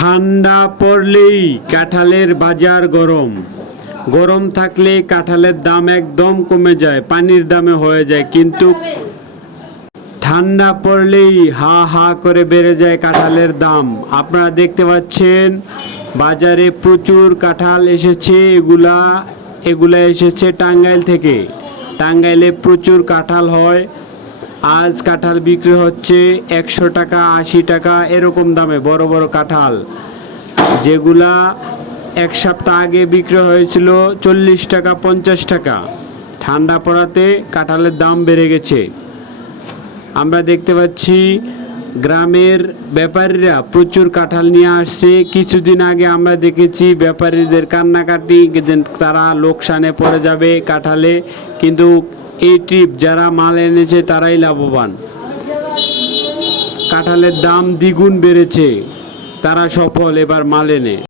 ঠান্ডা পড়লেই কাঁঠালের বাজার গরম। গরম থাকলে কাঁঠালের দাম একদম কমে যায়, পানির দামে হয়ে যায়, কিন্তু ঠান্ডা পড়লেই হা হা করে বেড়ে যায় কাঁঠালের দাম। আপনারা দেখতে পাচ্ছেন, বাজারে প্রচুর কাঁঠাল এসেছে, এগুলা এগুলা এসেছে টাঙ্গাইল থেকে। টাঙ্গাইলে প্রচুর কাঁঠাল হয় আজ কাঁঠাল বিক্রি হচ্ছে একশো টাকা, আশি টাকা, এরকম দামে, বড় বড় কাঁঠাল। যেগুলা এক সপ্তাহ আগে বিক্রি হয়েছিল চল্লিশ টাকা, পঞ্চাশ টাকা। ঠান্ডা পড়াতে কাঁঠালের দাম বেড়ে গেছে। আমরা দেখতে পাচ্ছি গ্রামের ব্যাপারীরা প্রচুর কাঁঠাল নিয়ে আসছে। কিছুদিন আগে আমরা দেখেছি ব্যাপারীদের কান্নাকাটি তারা লোকসানে পড়ে যাবে কাঁঠালে। কিন্তু এই ট্রিপ যারা মাল এনেছে তারাই লাভবান। কাঁঠালের দাম দ্বিগুণ বেড়েছে, তারা সফল, এবার মাল এনে।